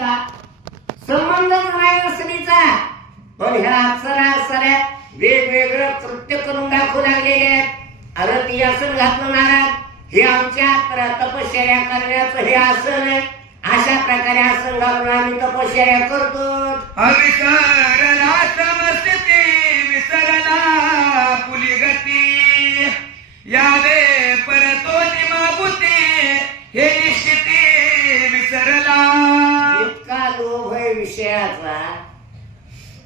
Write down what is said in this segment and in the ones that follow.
स्त्रीचा संबंधच नाही स्त्रीचा पण ह्या साऱ्या वेगवेगळं कृत्य करून दाखवू लागलेले आहेत. अरे ती आसन घातलं नाराज. हे आमच्या तपश्चर्या करण्याचं हे आसन आहे. अशा प्रकारे आसन घालून आम्ही तपश्चर्या करतो. अविसरला समस्थिती विसरला पुलिगती. यावे परतो निमाभूती हे निश्चिती विसरला. विषयाचा.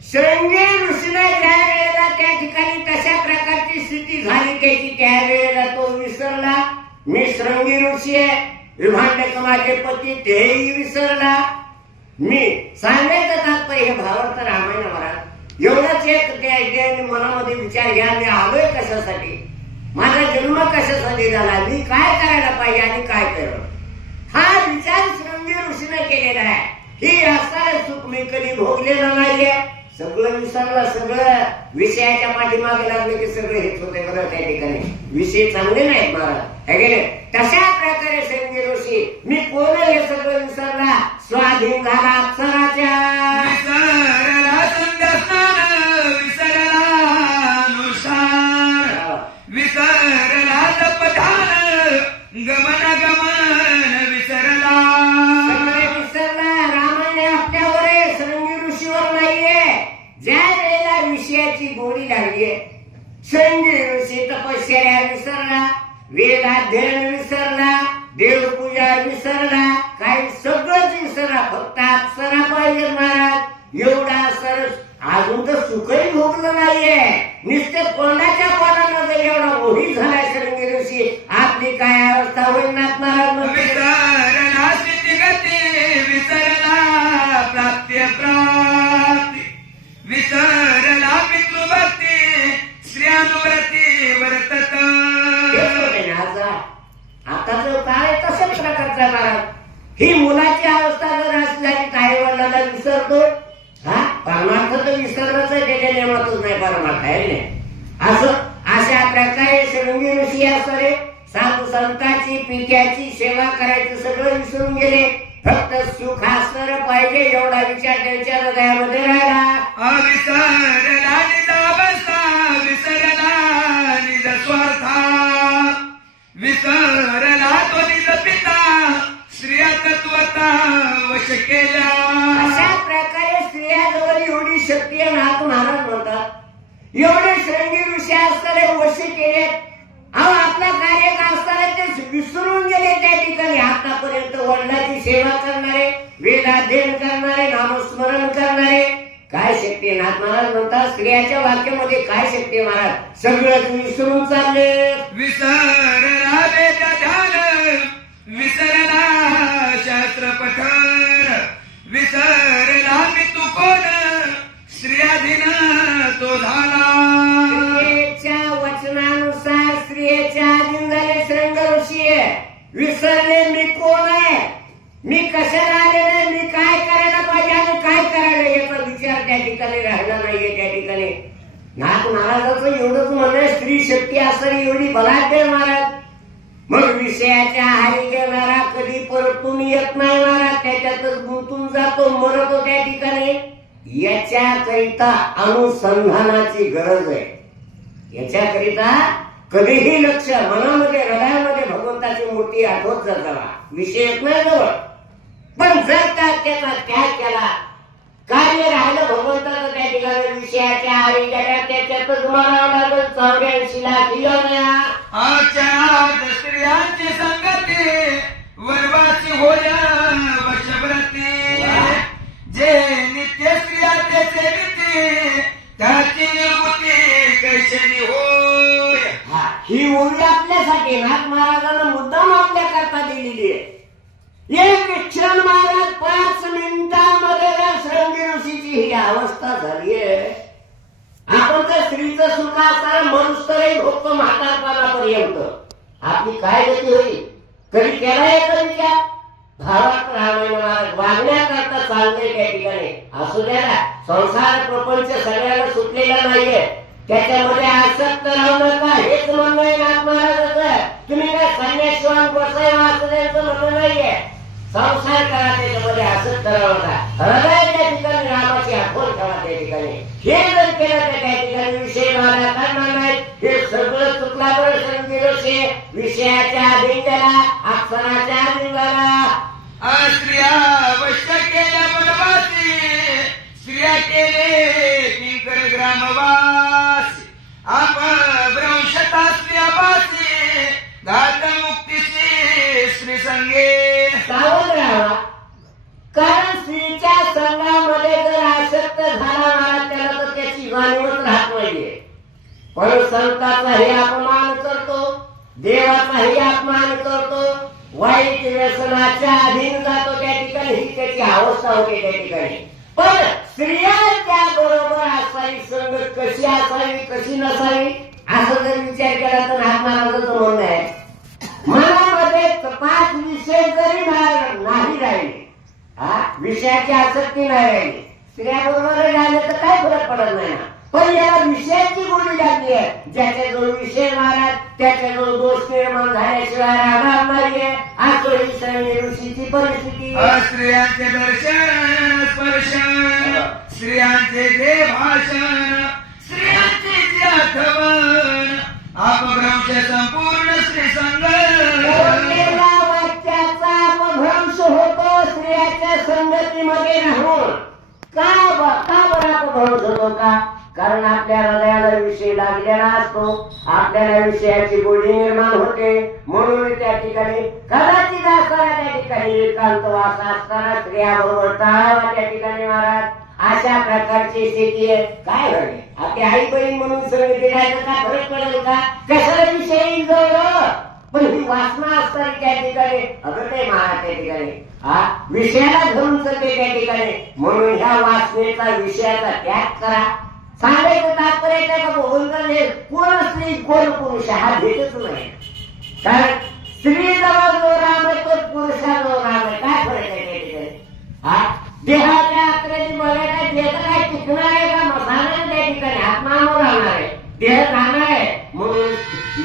संजय ऋषीने ज्या वेळेला त्या ठिकाणी कशा प्रकारची स्थिती झाली त्याची त्या वेळेला तो विसरला. मी श्रंगी ऋषी आहे. विभांडक माझे पती तेही विसरला. मी सांगायचं तात्पर्य हे भावार्थ रामायण महाराज एवढंच एक त्या मनामध्ये विचार घ्या मी आलोय कशासाठी? माझा जन्म कशासाठी झाला? मी काय करायला पाहिजे आणि काय करणं हा विचार श्रंगी ऋषीने केलेला आहे. ही असा सुख मी कधी भोगलेलं नाहीये. सगळं विसरलं सगळं. विषयाच्या पाठीमागे लागले की सगळं हेच होते बरं त्या ठिकाणी. विषय चांगले नाहीत महाराज. है की तशा प्रकारे श्रृंगी ऋषी मी कोण हे सगळं विसरला? स्वाधीन झाला. नाहीये नुसते कोणाच्या कोणाला एवढा मोहित झालाय श्रृंगी ऋषी? आपली काय अवस्था? होईल नाथ महाराज त्याच्या नियमातच नाही परमार्थ आहे नाही. असं अशा प्रकारे ऋषी असणारे साधू संतांची पिक्याची सेवा करायचं सगळं विसरून गेले. फक्त सुख असणार पाहिजे एवढा विचार त्यांच्या हृदयामध्ये राहिला. विसरला निज स्वार्था. विसरला तो निज पिता तत्वता वश प्रकारे स्त्रियाजवळ एवढी शक्ती आणि हात महाराज म्हणतात एवढे श्रेंगी ऋषी असताना वश केले अहो आपला कार्य असताना ते विसरून गेले त्या ठिकाणी. आतापर्यंत वडिलाची सेवा करणारे वेदाध्ययन करणारे नामस्मरण करणारे काय शक्ती नाथ महाराज म्हणतात स्त्रियाच्या वाक्यामध्ये काय शक्ती महाराज? सगळं विसरून चालले. विसरला ध्यान. विसरला शास्त्र पठण विसर आपण स्त्रियाधीन तो झाला. स्त्रियेच्या वचनानुसार स्त्रियेच्या अधीन झाले श्रंग ऋषी विसरले मी कोण आहे? मी कशाला आलेले मी काय करायला पाहिजे आणि काय करायला याचा विचार त्या ठिकाणी राहिला नाहीये त्या ठिकाणी. नाथ महाराजाचं एवढंच म्हणणं स्त्री शक्ती असं एवढी बलाढ्य महाराज. मग? विषयाच्या हारी गेणारा कधी परतून येत नाही महाराज त्याच्यातच गुंतून जातो मरतो त्या ठिकाणी. याच्याकरिता अनुसंधानाची गरज आहे. याच्याकरिता कधीही लक्ष मनामध्ये हृदयामध्ये भगवंताची मूर्ती आठवत जाताना विषय येत नाही जवळ. पण जर का त्याचा त्याग केला कार्य राहिलं भगवंताचं त्या ठिकाणी विषयाच्या हारी गेल्या त्याच्यातच मारावं लागेल चौऱ्याऐंशी लाख योजना आचार स्त्रियांची संगती वनवासी होया वशव्रती जे नित्य स्त्रिया त्याचे नीती त्याची कैशनी होय. हा, ही ओळी आपल्यासाठी नाथ महाराजांना मुद्दाम आपल्या करता दिलेली आहे. एक क्षण महाराज पाच अवस्था झाली आहे. आपण त्या स्त्रीचं सुख असताना मनुष्यही भोगतो म्हातारपणापर्यंत. आपली काय गती होईल कधी केला याचा विचार? भावात रामायण वागण्याकरता चाललंय त्या ठिकाणी. असू द्या ना संसार प्रपंच सगळ्यांना सुटलेला नाहीये. त्याच्यामध्ये आसक्त राहू नका हेच म्हणणं आहे नाथ महाराजाचं. तुम्ही काय संन्यासवान असं वासुदेवचं म्हणणं नाहीये. संसार करा त्याच्यामध्ये आसक्त ठरवलं का रामाची आठवण ठेवा त्या ठिकाणी हे जर केलं तर त्या ठिकाणी विषय व्हायला करणार नाही हे सगळं चुकला बरं संगिरोषे विषयाच्या अभिंगाला अक्षराच्या अभिंगाला स्त्रिया वश्य केल्या बनवासी स्त्रिया केले किंकर ग्रामवास. आपण भ्रंशता स्त्रियावासी घात मुक्तीची श्री संगे. सावध राहा. कारण स्त्रीच्या संघामध्ये जर आसक्त झाला महाराज त्याला तर त्याची जाणीवच राहत नाहीये. पण संताचाही अपमान करतो देवाचा हे अपमान करतो वाईट व्यसनाच्या अधीन जातो त्या ठिकाणी ही त्याची अवस्था होते त्या ठिकाणी. पण स्त्रिया त्या बरोबर असावी संगत कशी असावी कशी नसावी असं जर विचार केला तर महाराजांचं म्हणणं आहे. मनामध्ये पाच विषय जरी हा? विषयाची आसक्ती नाही राहिली. स्त्रियाबरोबर राहिले तर काय फरक पडत नाही ना? पण याला विषयाची गोडी लागली आहे. ज्याच्याजवळ विषय महाराज त्याच्याजवळ दोष निर्माण झाल्याशिवाय राहणार असं ही सैन्य ऋषीची परिस्थिती. स्त्रियांचे दर्शन स्पर्श स्त्रियांचे जे भाषण स्त्रियांचे जे आठवण अपभ्रंश संपूर्ण श्री संग स्त्रियाच्या संगतीमध्ये राहून का का बरं अपभ्रंश होतो का? कारण आपल्या हृदयाला विषय लागलेला असतो. आपल्याला विषयाची गोडी निर्माण होते. म्हणून त्या ठिकाणी कदाचित असताना त्या ठिकाणी एकांत वास असताना स्त्रियाबरोबर टाळावा त्या ठिकाणी महाराज. अशा प्रकारची स्थिती आहे. काय घडले आपली आई बहीण म्हणून सगळे राहायचं का फरक पडेल का? कशाला विषयी जवळ? पण ही वासना असतात त्या ठिकाणी अगं ते महाराज त्या ठिकाणी. हा? विषयाला धरून चालते त्या ठिकाणी. म्हणून ह्या वासनेचा विषयाचा त्याग करा. सांगायचं तात्पर्य काय का भगवंतन हे कोण स्त्री कोण पुरुष हा भेटच नाही. कारण स्त्री जवळ जो राम आहे तो पुरुषाजवळ राम आहे. काय फरक आहे त्या ठिकाणी? हा? देहाच्या अकराची बघा काय देह काय? टिकणार आहे का? मसाला त्या ठिकाणी? आत्मा राहणार आहे. देह रान आहे म्हणून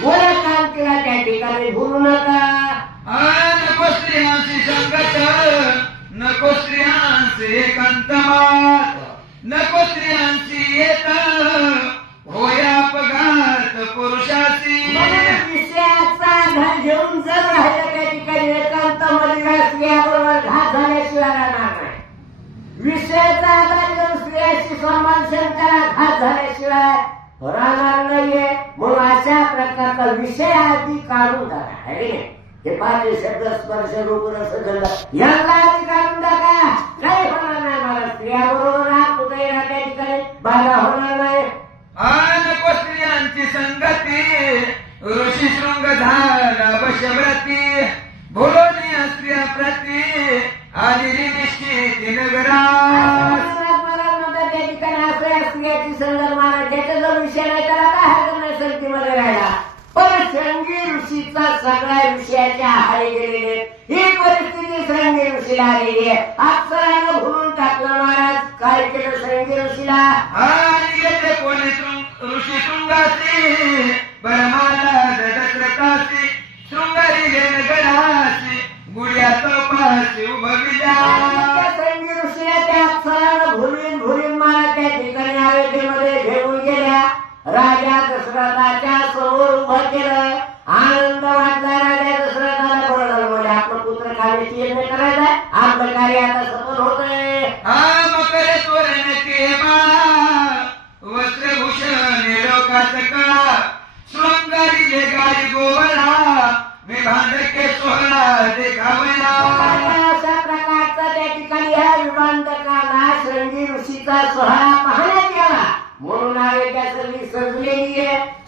गोळ्या काम केला त्या ठिकाणी भूलू नका. नको स्त्रियांची संगत नको स्त्रियांचे कंतमा नको स्त्रियांची येता मारून टाका आहे की हे पाच शब्द स्पर्श रूप रस गंध. यांना आधी टाका काही होणार नाही मला स्त्रियाबरोबर राहा कुठेही राहा त्या ठिकाणी बाधा होणार नाही. नको स्त्रियांची संगती ऋषी शृंग झाला वशव्रती बोलो स्त्रिया प्रती विषयाच्या आहारी ही परिस्थिती श्रंगी ऋषीला आलेली आहे. अक्षरानं भरून टाकलं महाराज. काय केलं श्रंगी ऋषीला? कोणी ऋषी शृंगासी? बरमाला दशरथासी. शृंगारी लेन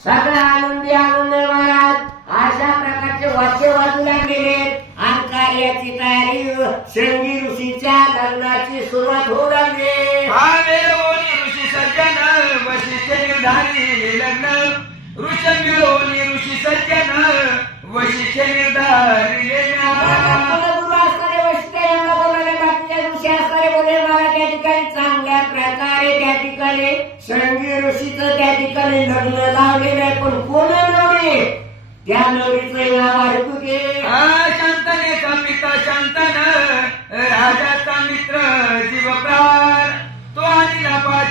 सगळा आनंदी आनंद महाराज. अशा प्रकारचे वाद्य बाजूला गेले आणि कार्याची तयारी श्रंगी ऋषीच्या लग्नाची सुरुवात होऊ लागली. ऋषी सज्जन वशिष्ठ निर्धारी लग्न ऋष सज्जन वशिष्ठ निर्धारी लग्न गुरु असणारे वशिष्ठ यांना बोलावले बाकीचे ऋषी असणारे बोलले मला त्या ठिकाणी चांगल्या प्रकारे त्या ठिकाणी सळंगी ऋषीचं त्या ठिकाणी लग्न लावलेलं आहे. पण कोण नवरे? त्या नवरीचं या बायको के शांतनेचा पिता शांतन. राजाचा मित्र जीवप्राण तो आणि नफा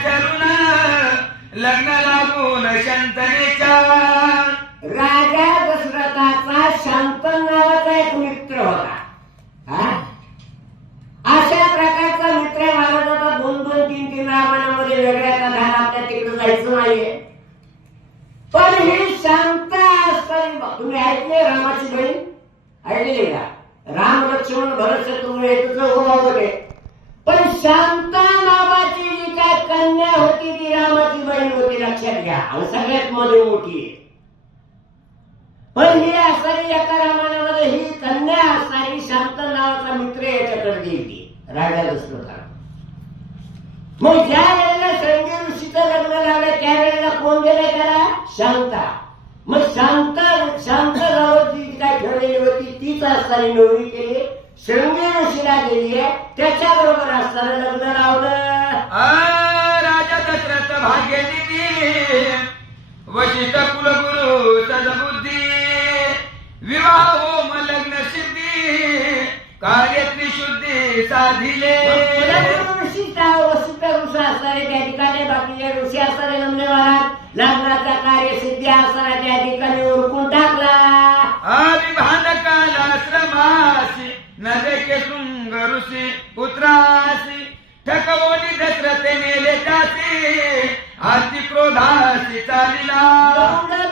लग्न लागून शांतने भरत तुझं उभं वगैरे पण शांता नावाची जी काय कन्या होती ती रामाची बहीण होती लक्षात घ्या. आणि सगळ्यात मध्ये मोठी आहे. पण ही असणारी एका रामायणामध्ये ही कन्या असणारी शांत नावाचा मित्र याच्याकडे गेली. राजा दशरथाला मग ज्या वेळेला संजय ऋषीचं लग्न लागलं त्यावेळेला कोण गेलं त्याला? शांता. मग शांता शांत रावत जी काय ठरलेली होती तीच असणारी नवरी केली. संजय ऋषीला गेली आहे. त्याच्याबरोबर असताना लग्न लावलं आ, राजा दशरथ भाग्य निधी वशिष्ठ कुलगुरु सदबुद्धी विवाह होम लग्न सिद्धी कार्य त्रिशुद्धी साधिले. ऋषी वसुत ऋषी असणारे त्या ठिकाणी बाकीचे ऋषी असणारे लग्नाचा असणारा त्या ठिकाणी उरकून टाकला. कालाश्रमासी नदे पुत्रासी ठकवोनी दशरथे नेले त्यासी अति क्रोधासी चालिला.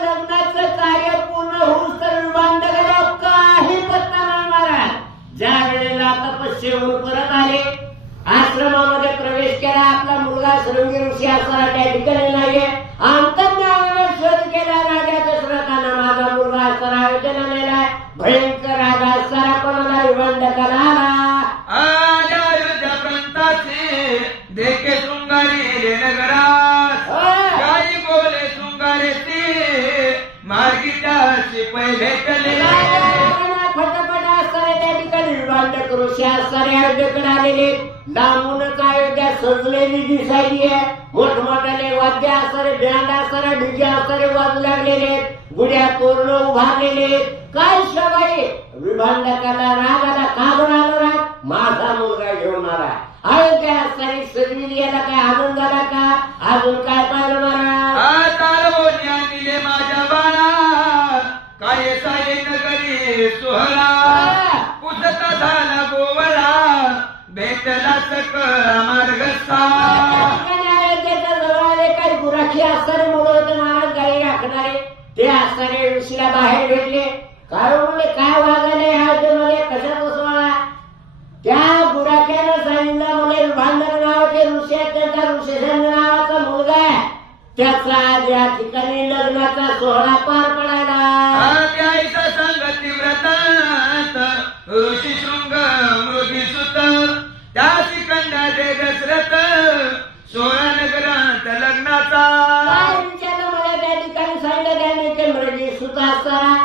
लग्नाचं कार्य पूर्ण होऊस तर काही पत्ता नाही ज्या वेळेला परत आले आश्रमामध्ये प्रवेश केला आपला मुलगा श्रृंगी ऋषी असा त्या ठिकाणी नाहीये. आला अयोध्या असणारी सजलेली याला काय? आनंद झाला का? अजून काय पाहिलं चालवोनी आणले माझ्या बाळा. काय साये नगरी सोहळा? पुसता झाला गोवळा. भेटला मार्गस्था त्याच्याजवळ काही गुराखी असणारे पार पडायला. संगती व्रतात. ऋषी शृंग मृगी सुत. त्या कन्या दे दशरथ सोळा नगरात लग्नाचा. काय विचारलं मला त्या ठिकाणी सांगितलं त्याने ते मृगी सुत असताना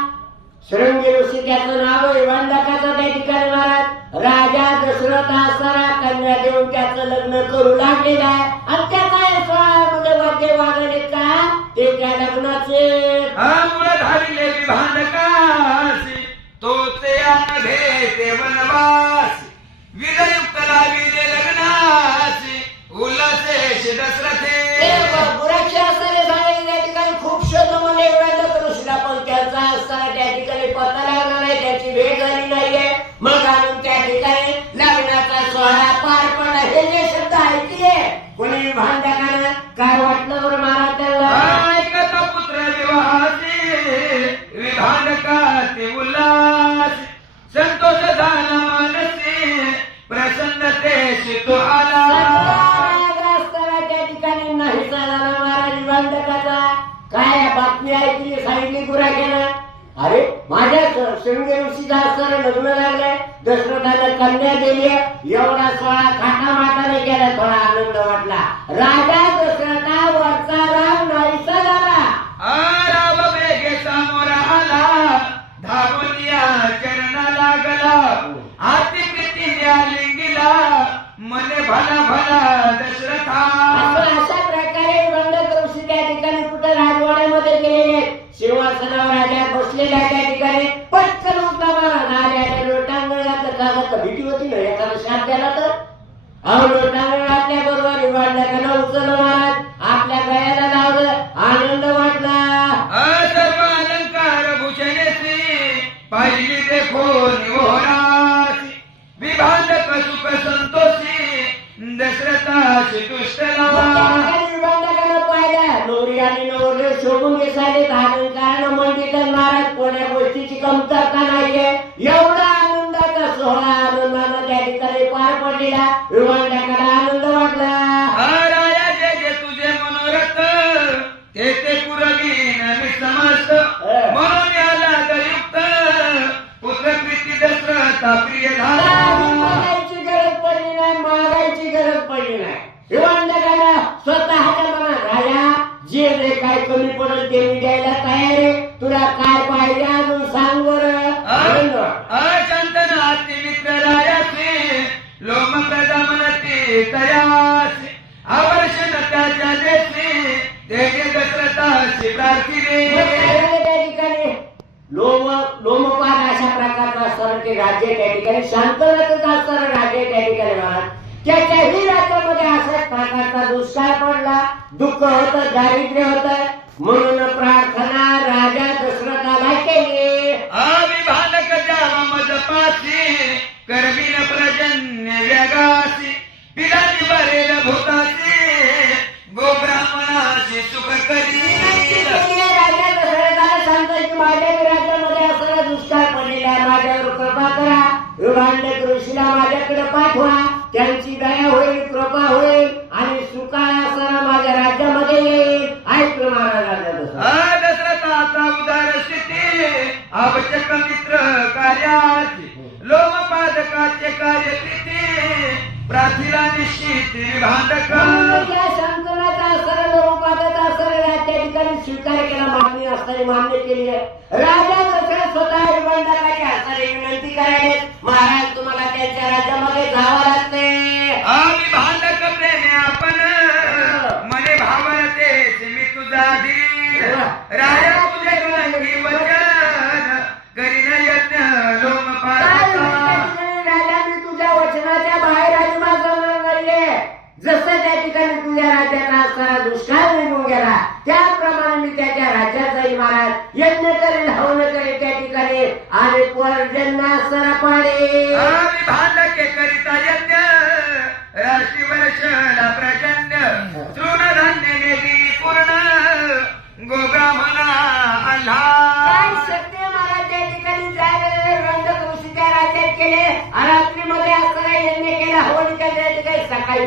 श्रृंगी ऋषी त्याचं नाव विभांडकाचं त्या ठिकाणी महाराज. राजा दशरथ असताना कन्या देऊन त्याचं लग्न करू लागलेलं आहे. ભાંડકા सांगितली गुराख्यानं अरे माझ्या शृंगे ऋषीचा असताना लग्न लागलंय. दशरथानं कन्या दिली एवढा सोळा खाटा माटाने केला थोडा आनंद वाटला. राजा दशरथा वरचा राम नाहीसा झाला. आराम वेगे समोर आला. धावून या चरणा लागला. हाती प्रीतीने लिंगीला. मने भला भला दशरथा. आपण अशा प्रकारे ऋषी त्या ठिकाणी कुठं राजवाड्यामध्ये गेलेले. सिंहासनावर आल्या बसलेल्या त्या ठिकाणी पटकन उठला महाराज आल्या लोटांगण भीती होती ना एखादा शाप द्याला तर? राज्यामध्ये अशाच प्रकारचा दुष्काळ पडला दुःख होतं दारिद्र्य होतं. म्हणून प्रार्थना राजा दशरथाला केली. अविभानक जाव मज पाची करवीन प्रजन्य व्यगासी पिलानी बरेल भूताची गो ब्राह्मणाची सुख करी राजा दशरथाला सांगतो की माझ्या राज्यामध्ये असणारा दुष्काळ पडलेला माझ्यावर कृपा करा. विभांडक ऋषीला माझ्याकडे पाठवा. त्यांची दया होईल कृपा होईल आणि सुकाळ असणारा माझ्या राज्यामध्ये येईल ऐकलं महाराजा दशरथ दशरथाचा आवश्यक मित्र कार्याची लोमपादकाचे कार्य प्रीती प्रार्थीला निश्चित भांडक म्हणून या शांतनाचा असर लोकपादाचा असर या त्या ठिकाणी स्वीकार केला. मागणी असताना मान्य केली आहे. राजा दशरथ स्वतः विभांडकाच्या हस्ताने विनंती करायले महाराज तुम्हाला त्यांच्या राज्यामध्ये जावं लागते भांडक प्रेमे आपण. मने भावनते मी तुझा तुझे वचन करीन यज्ञ राजा मी तुझ्या वचनाच्या बाहेर अजिबात जसं त्या ठिकाणी तुझ्या राज्याचा असणारा दुष्काळ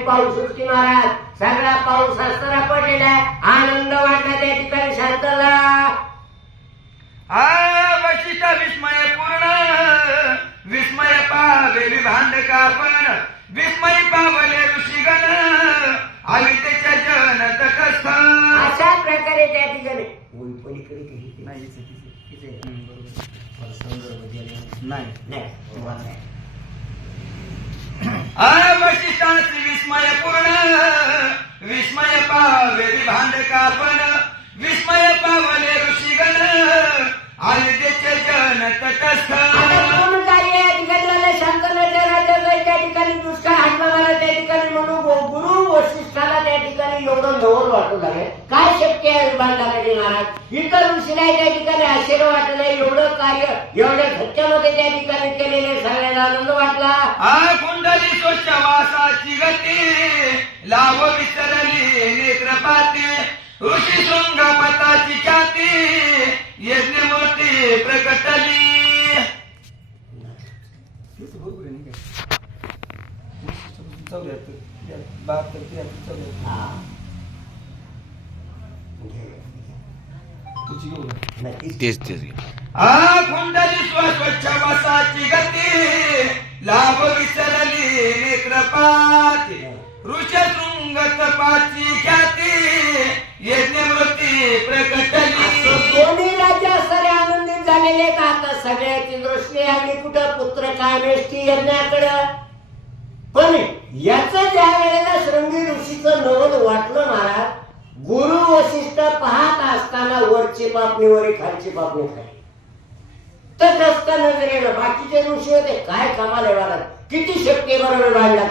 पाऊस होती महाराज सगळा पाऊस असताना पडलेला आहे आनंद वाटला त्या ठिकाणी शांतला वशिष्ठ विस्मय पूर्ण विस्मय पावे विभांडका पण विस्मय पावले ऋषीगण आवितेच्या जन तटस्थ अशा प्रकारे त्या ठिकाणी पलीकडे काही द्यायला- नाही, वाचा. अवशिष्टांची विस्मय पूर्ण विस्मय पावे विभांडका पण विस्मय पावले ऋषीगण आवितेचे जन तटस्थ या ठिकाणी त्या ठिकाणी दुष्काळ हातला त्या ठिकाणी म्हणून गुरु वशिष्ठाला त्या ठिकाणी एवढं नवल विभागाकडे महाराज. इतर ऋषीला त्या ठिकाणी आश्चर्य वाटलं एवढं कार्य एवढ्या धक्क्यामध्ये त्या ठिकाणी केलेले सगळ्यांना आनंद वाटला. आ कुंडली स्वच्छ वासाची गती. लाव विसरली नेत्रपाती. ऋषी शृंग मताची ख्याती यज्ञमूर्ती प्रकटली. हा. नक्कीच. तेच तेच. स्वच्छ वासाची गती? लाभ विसरली नेत्रपाती ऋष शृंग तपाची ख्याती. प्रकटली. दोन्ही राज्य सारे आनंदित झालेले आहेत. आता सगळ्याची दृष्टी आली कुठं? पुत्र कामेष्टी यज्ञाकडं. पण याच ज्या वेळेला श्रृंगी ऋषीचं नवल वाटलं महाराज गुरु वशिष्ठ पाहत असताना वरची पापणी वरी खालची पापणी खाली तटस्थ नजरेनं बाकीचे ऋषी होते. काय कामाला येणार किती शक्ती बरोबर बांधला